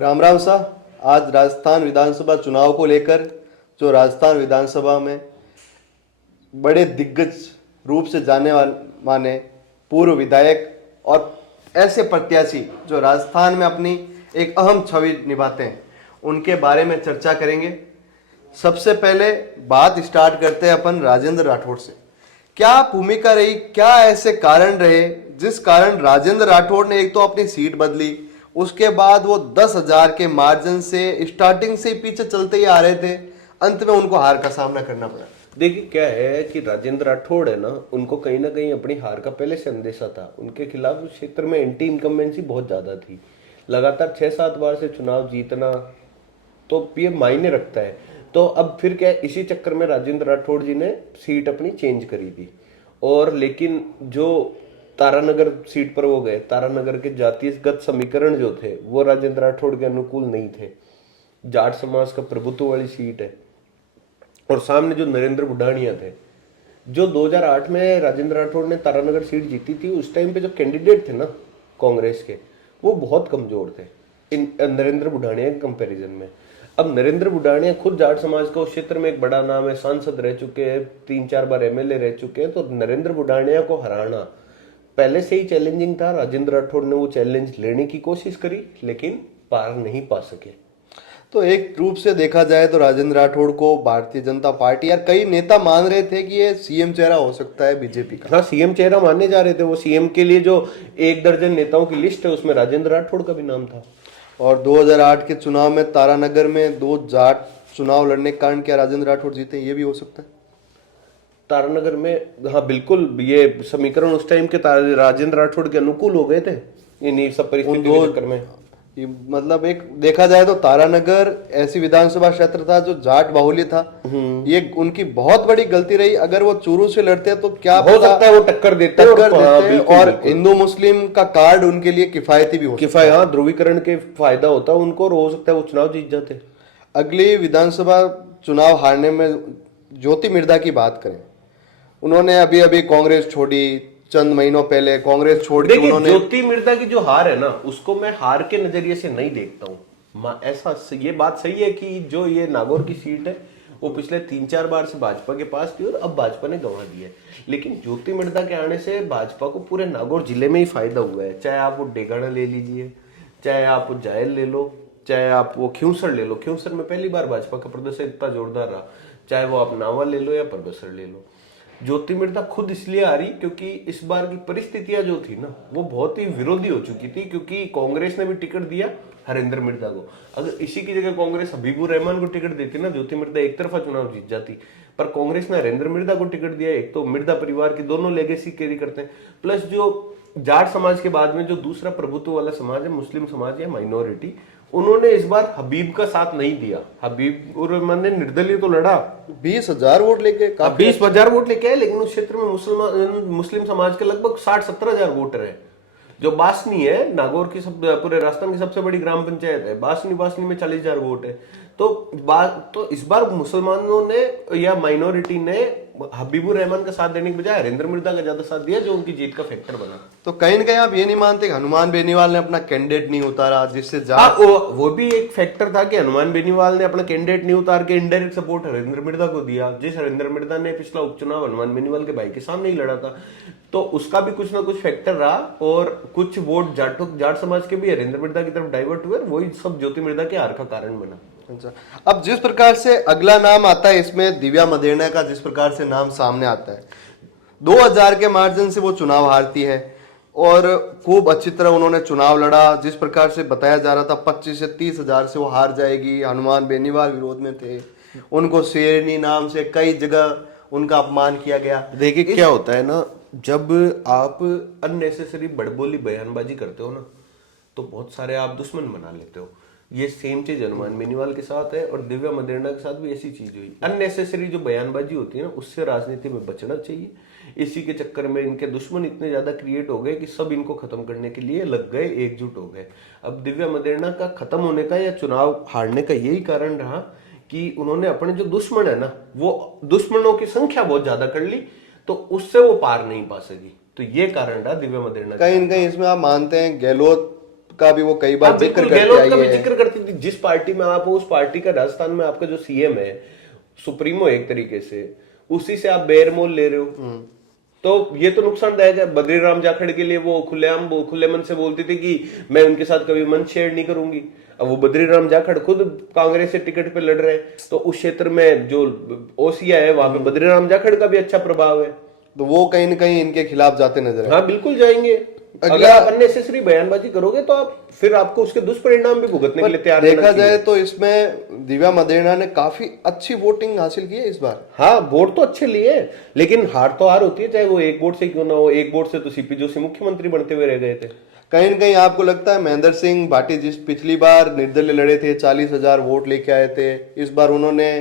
राम राम साहब। आज राजस्थान विधानसभा चुनाव को लेकर जो राजस्थान विधानसभा में बड़े दिग्गज रूप से जाने माने पूर्व विधायक और ऐसे प्रत्याशी जो राजस्थान में अपनी एक अहम छवि निभाते हैं, उनके बारे में चर्चा करेंगे। सबसे पहले बात स्टार्ट करते हैं अपन राजेंद्र राठौड़ से। क्या भूमिका रही, क्या ऐसे कारण रहे जिस कारण राजेंद्र राठौड़ ने एक तो अपनी सीट बदली, उसके बाद वो 10,000 के मार्जिन से स्टार्टिंग से ही पीछे चलते ही आ रहे थे, अंत में उनको हार का सामना करना पड़ा। देखिए क्या है कि राजेंद्र राठौड़ है ना, उनको कहीं ना कहीं अपनी हार का पहले से अंदेशा था। उनके खिलाफ उस क्षेत्र में एंटी इनकम्बेंसी बहुत ज्यादा थी। लगातार 6-7 बार से चुनाव जीतना तो ये मायने रखता है। तो अब फिर क्या है, इसी चक्कर में राजेंद्र राठौड़ जी ने सीट अपनी चेंज करी थी। और लेकिन जो तारानगर सीट पर वो गए, तारानगर के जातिगत समीकरण जो थे वो राजेंद्र राठौड़ के अनुकूल नहीं थे। जाट समाज का प्रभुत्व वाली सीट है और सामने जो नरेंद्र बुढ़ानिया थे, जो 2008 में राजेंद्र राठौड़ ने तारानगर सीट जीती थी, उस टाइम पे जो कैंडिडेट थे ना कांग्रेस के, वो बहुत कमजोर थे इन नरेंद्र बुढ़ानिया के कंपैरिजन में। अब नरेंद्र बुढ़ानिया खुद जाट समाज का उस क्षेत्र में एक बड़ा नाम है, सांसद रह चुके हैं, 3-4 बार एमएलए रह चुके हैं। तो नरेंद्र बुढ़ानिया को हराना पहले से ही चैलेंजिंग था। राजेंद्र राठौड़ ने वो चैलेंज लेने की कोशिश करी लेकिन पार नहीं पा सके। तो एक रूप से देखा जाए तो राजेंद्र राठौड़ को भारतीय जनता पार्टी यार कई नेता मान रहे थे कि ये सीएम चेहरा हो सकता है बीजेपी का। हाँ, सीएम चेहरा मानने जा रहे थे। वो सीएम के लिए जो 1 दर्जन नेताओं की लिस्ट है उसमें राजेंद्र राठौड़ का भी नाम था। और 2008 के चुनाव में तारानगर में 2 जाट चुनाव लड़ने के कारण क्या राजेंद्र राठौड़ जीते, ये भी हो सकता है। तारानगर में हाँ बिल्कुल, ये समीकरण उस टाइम के राजेंद्र राठौड़ के अनुकूल हो गए थे इन सब परिस्थितियों के चक्कर में। मतलब एक देखा जाए तो तारानगर ऐसी विधानसभा क्षेत्र था जो जाट बाहुल्य था। ये उनकी बहुत बड़ी गलती रही। अगर वो चूरू से लड़ते तो क्या हो सकता है वो टक्कर देते और हिंदू मुस्लिम का कार्ड उनके लिए किफायती भी हो सकता है। हाँ, ध्रुवीकरण के फायदा होता उनको और हो सकता है वो चुनाव जीत जाते। अगली विधानसभा चुनाव हारने में ज्योति मिर्धा की बात करें, उन्होंने अभी अभी कांग्रेस छोड़ी, चंद महीनों पहले कांग्रेस छोड़ के उन्होंने। ज्योति मिर्धा की जो हार है ना, उसको मैं हार के नजरिए से नहीं देखता हूँ। ऐसा ये बात सही है कि जो ये नागौर की सीट है वो पिछले 3-4 बार से भाजपा के पास थी और अब भाजपा ने गंवा दी है। लेकिन ज्योति मिर्धा के आने से भाजपा को पूरे नागौर जिले में ही फायदा हुआ है। चाहे आप वो डेगाना ले लीजिए, चाहे आप वो जायल ले लो, चाहे आप वो खियूसर ले लो। खियूसर में पहली बार भाजपा का प्रदर्शन इतना जोरदार रहा। चाहे वो आप नावा ले लो या परबसर ले लो। ज्योति मिर्धा खुद इसलिए आ रही क्योंकि इस बार की परिस्थितियां जो थी ना वो बहुत ही विरोधी हो चुकी थी, क्योंकि कांग्रेस ने भी टिकट दिया हरेंद्र मिर्धा को। अगर इसी की जगह कांग्रेस हबीबुर रहमान को टिकट देती ना, ज्योति मिर्धा एक तरफा चुनाव जीत जाती। पर कांग्रेस ने हरेंद्र मिर्धा को टिकट दिया। एक तो मिर्धा परिवार की दोनों लेगेसी कैरी करते हैं, प्लस जो जाट समाज के बाद में जो दूसरा प्रभुत्व वाला समाज है, मुस्लिम समाज या माइनॉरिटी, उन्होंने इस बार हबीब का साथ नहीं दिया। हबीब और रहमान ने निर्दलीय तो लड़ा, 20,000 वोट लेके, 20,000 वोट लेके आए, लेकिन उस क्षेत्र में मुस्लिम समाज के लगभग 60-70,000 वोटर है। जो बासनी है नागौर की पूरे राजस्थान की सबसे बड़ी ग्राम पंचायत है, बासनी में 40,000 वोट है। तो इस बार मुसलमानों ने या माइनॉरिटी ने हबीबुर रहमान का साथ देने के बजाय हरेंद्र मिर्धा का ज्यादा साथ दिया, जो उनकी जीत का फैक्टर बना। तो कहीं ना कहीं आप ये नहीं मानते कि हनुमान बेनीवाल ने अपना कैंडिडेट नहीं उतारा, जिससे वो भी एक फैक्टर था कि हनुमान बेनीवाल ने अपना कैंडिडेट नहीं उतार के इनडायरेक्ट सपोर्ट हरेंद्र मिर्धा को दिया, जिस हरेंद्र मिर्धा ने पिछला उपचुनाव हनुमान बेनीवाल के भाई के सामने ही लड़ा था। तो उसका भी कुछ ना कुछ फैक्टर रहा और कुछ वोट जाट समाज के भी हरेंद्र मिर्धा की तरफ डाइवर्ट हुए, वही सब ज्योति मिर्धा के हार का कारण बना। अच्छा, अब जिस प्रकार से अगला नाम आता है इसमें दिव्या मदेरणा का जिस प्रकार से नाम सामने आता है, 2000 के मार्जिन से वो चुनाव हारती है और खूब अच्छी तरह उन्होंने चुनाव लड़ा। जिस प्रकार से बताया जा रहा था 25 से 30,000 से वो हार जाएगी। हनुमान बेनीवाल विरोध में थे, उनको शेरनी नाम से कई जगह उनका अपमान किया गया। देखिए क्या होता है ना, जब आप अननेसेसरी बड़बोली बयानबाजी करते हो ना, तो बहुत सारे आप दुश्मन बना लेते हो। ये सेम चीज हनुमान बेनीवाल के साथ है और दिव्या मदेरणा के साथ भी ऐसी चीज हुई। अननेसेसरी जो बयानबाजी होती है ना, उससे राजनीति में बचना चाहिए। इसी के चक्कर में इनके दुश्मन इतने ज्यादा क्रिएट हो गए कि सब इनको खत्म करने के लिए लग गए, एकजुट हो गए। अब दिव्या मदेरणा का खत्म होने का या चुनाव हारने का यही कारण रहा कि उन्होंने अपने जो दुश्मन है ना, वो दुश्मनों की संख्या बहुत ज्यादा कर ली, तो उससे वो पार नहीं पा सकी। तो ये कारण रहा दिव्या मदेरणा। कहीं न कहीं इसमें आप मानते हैं गहलोत का भी वो कई बार जिक्र बिल्कुल, करते गहलोत का आई भी है। जिक्र करती थी। जिस पार्टी में आप हो, उस पार्टी का राजस्थान में आपका जो सीएम है, सुप्रीमो एक तरीके से, उसी से आप बेरमोल ले रहे हो, तो ये तो नुकसानदायक है। बद्रीराम जाखड़ के लिए वो खुले मन से बोलती थी कि मैं उनके साथ कभी मन शेयर नहीं करूंगी। अब वो बद्रीराम जाखड़ खुद कांग्रेस से टिकट पे लड़ रहे हैं, तो उस क्षेत्र में जो ओसिया है वहां पे बद्रीराम जाखड़ का भी अच्छा प्रभाव है। तो वो कहीं ना कहीं इनके खिलाफ जाते नजर आए। हाँ बिल्कुल जाएंगे। अगर अगला- आप अननेसेसरी बयानबाजी करोगे तो आप फिर आपको उसके दुष्परिणाम भी भुगतने के लिए तैयार रहना देखा चाहिए। जाए तो इसमें दिव्या मदेरणा ने काफी अच्छी वोटिंग हासिल की है इस बार। हाँ वोट तो अच्छे लिए, लेकिन हार तो हार होती है, चाहे वो एक वोट से क्यों ना हो। एक वोट से तो सीपी जोशी मुख्यमंत्री बनते हुए रह गए थे। कहीं ना कहीं आपको लगता है महेंद्र सिंह भाटी जिस पिछली बार निर्दलीय लड़े थे, 40,000 वोट लेके आए थे, इस बार उन्होंने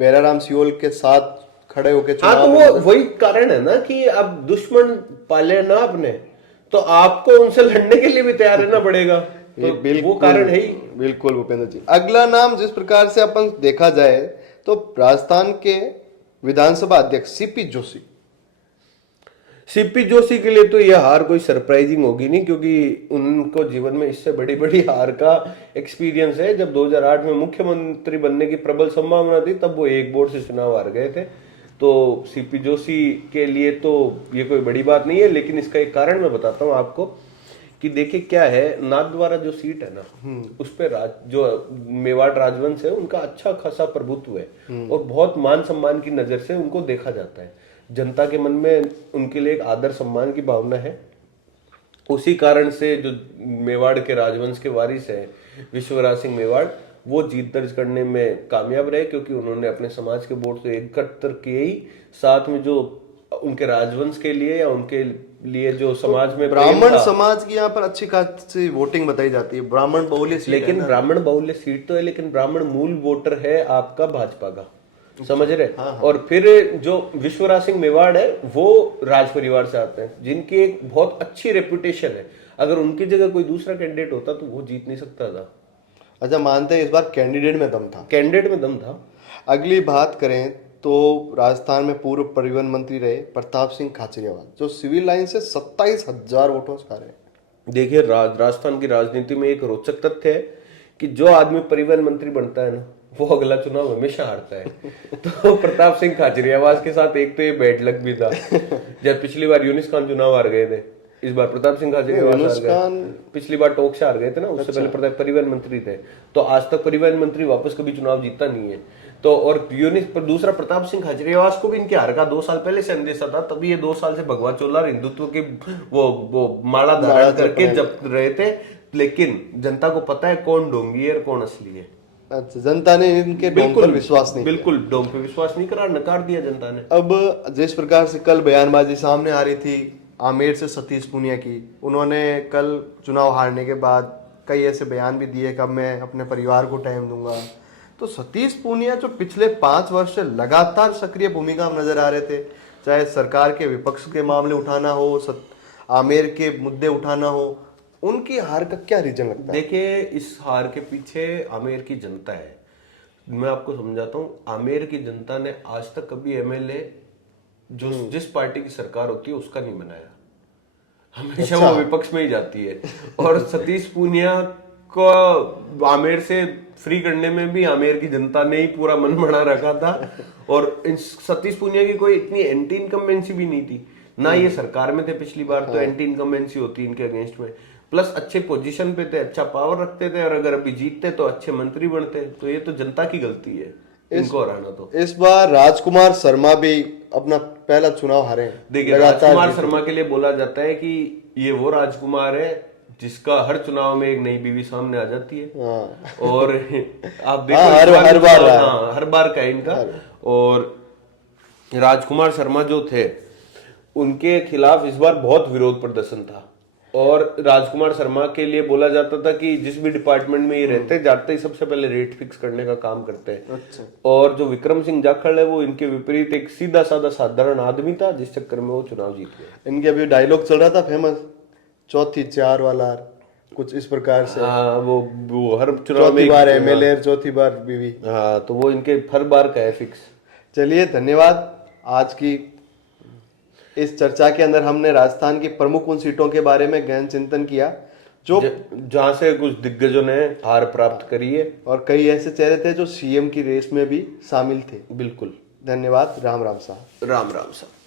बेराराम सियोल के साथ खड़े होकर हाँ चुनाव तो में वो मदद- वही कारण है ना कि अब दुश्मन पाले ना अपने, तो आपको उनसे लड़ने के लिए भी तैयार रहना पड़ेगा। ये तो वो कारण है ही। बिल्कुल भूपेंद्र जी। अगला नाम जिस प्रकार से अपन देखा जाए तो राजस्थान के विधानसभा अध्यक्ष सीपी जोशी। सीपी जोशी के लिए तो यह हार कोई सरप्राइजिंग होगी नहीं, क्योंकि उनको जीवन में इससे बड़ी बड़ी हार का एक्सपीरियंस है। जब 2008 में मुख्यमंत्री बनने की प्रबल संभावना थी, तब वो एक वोट से चुनाव हार गए थे। तो सीपी जोशी के लिए तो ये कोई बड़ी बात नहीं है, लेकिन इसका एक कारण मैं बताता हूँ आपको कि देखिए क्या है, नाथद्वारा जो सीट है ना, उस पे जो मेवाड़ राजवंश है उनका अच्छा खासा प्रभुत्व है, और बहुत मान सम्मान की नजर से उनको देखा जाता है। जनता के मन में उनके लिए एक आदर सम्मान की भावना है। उसी कारण से जो मेवाड़ के राजवंश के वारिस है विश्वराज सिंह मेवाड़, वो जीत दर्ज करने में कामयाब रहे, क्योंकि उन्होंने अपने समाज के वोट तो एकत्र किए ही, साथ में जो उनके राजवंश के लिए या उनके लिए जो समाज में प्रेम ब्राह्मण था। समाज की यहाँ पर अच्छी खासी वोटिंग बताई जाती है, ब्राह्मण बहुल्य सीट है लेकिन ना। ब्राह्मण बहुल्य सीट तो है, लेकिन ब्राह्मण मूल वोटर है आपका भाजपा का, समझ रहे। और फिर जो विश्वराज सिंह मेवाड़ है वो राज परिवार से आते हैं, जिनकी एक बहुत अच्छी रेपुटेशन है। अगर उनकी जगह कोई दूसरा कैंडिडेट होता तो वो जीत नहीं सकता था। अच्छा, मानते हैं इस बार कैंडिडेट में दम था। कैंडिडेट में दम था। अगली बात करें तो राजस्थान में पूर्व परिवहन मंत्री रहे प्रताप सिंह खाचरियावास, जो सिविल लाइन से 27,000 वोटों से हारे। देखिए राजस्थान की राजनीति में एक रोचक तथ्य है कि जो आदमी परिवहन मंत्री बनता है ना, वो अगला चुनाव हमेशा हारता है। तो प्रताप सिंह खाचरियावास के साथ एक तो ये बैड लक भी था। जब पिछली बार यूनिस खान चुनाव हार गए थे, इस बार प्रताप सिंह खाचरियावास हार गए। पिछली बार टोक से हार गए थे ना, उससे पहले प्रताप परिवहन मंत्री थे। तो आज तक परिवहन मंत्री वापस कभी चुनाव जीता नहीं है। तो और यूनिस पर दूसरा प्रताप सिंह खाचरियावास को भी इनके हार का 2 साल पहले से अंदेशा था, तभी ये 2 साल से भगवा चोला और हिंदुत्व के वो माला धारण करके जप रहे थे। लेकिन जनता को पता है कौन ढोंगी है और कौन असली है। अच्छा, जनता ने इनके डोम पर विश्वास नहीं बिल्कुल डोम पे विश्वास नहीं करा, नकार दिया जनता ने। अब जिस प्रकार से कल बयानबाजी सामने आ रही थी आमेर से सतीश पूनिया की, उन्होंने कल चुनाव हारने के बाद कई ऐसे बयान भी दिए कि अब मैं अपने परिवार को टाइम दूंगा। तो सतीश पूनिया जो पिछले 5 वर्ष से लगातार सक्रिय भूमिका में नजर आ रहे थे, चाहे सरकार के विपक्ष के मामले उठाना हो, आमेर के मुद्दे उठाना हो, उनकी हार का क्या रीजन लगता है? देखिए इस हार के पीछे आमेर की जनता है। मैं आपको समझाता हूँ, आमेर की जनता ने आज तक कभी एमएलए जो जिस पार्टी की सरकार होती है उसका नहीं बनाया, हमेशा वो विपक्ष में ही जाती है। और सतीश पूनिया को आमेर से फ्री करने में भी आमेर की जनता ने ही पूरा मन बना रखा था। और सतीश पूनिया की कोई इतनी एंटी इनकम्बेंसी भी नहीं थी ना, ये सरकार में थे पिछली बार, तो एंटी इनकम्बेंसी होती इनके अगेंस्ट में। प्लस अच्छे पोजीशन पे थे, अच्छा पावर रखते थे, और अगर अभी जीतते तो अच्छे मंत्री बनते। तो ये तो जनता की गलती है इनको हराना। तो इस बार राजकुमार शर्मा भी अपना पहला चुनाव हारे। देखिए राजकुमार शर्मा के लिए बोला जाता है कि ये वो राजकुमार है जिसका हर चुनाव में एक नई बीवी सामने आ जाती है। और आप देखो हर बार का इनका। और राजकुमार शर्मा जो थे उनके खिलाफ इस बार बहुत विरोध प्रदर्शन था। और राजकुमार शर्मा के लिए बोला जाता था कि जिस भी डिपार्टमेंट में ये रहते हैं, जाते ही सबसे पहले रेट फिक्स करने का काम करते हैं। अच्छा। और जो विक्रम सिंह जाखड़ है वो इनके विपरीत एक सीधा साधा साधारण आदमी था, जिस चक्कर में वो चुनाव जीत गए। इनके अभी डायलॉग चल रहा था फेमस, चौथी चार वाला, कुछ इस प्रकार से। हाँ वो हर चुनाव में चौथी बार एमएलए, चौथी बार बीवी। हाँ तो वो इनके हर बार का है फिक्स। चलिए, धन्यवाद। आज की इस चर्चा के अंदर हमने राजस्थान की प्रमुख उन सीटों के बारे में गहन चिंतन किया जो जहां से कुछ दिग्गजों ने हार प्राप्त करी है। और कई ऐसे चेहरे थे जो सीएम की रेस में भी शामिल थे। बिल्कुल। धन्यवाद। राम राम साहब। राम राम साहब।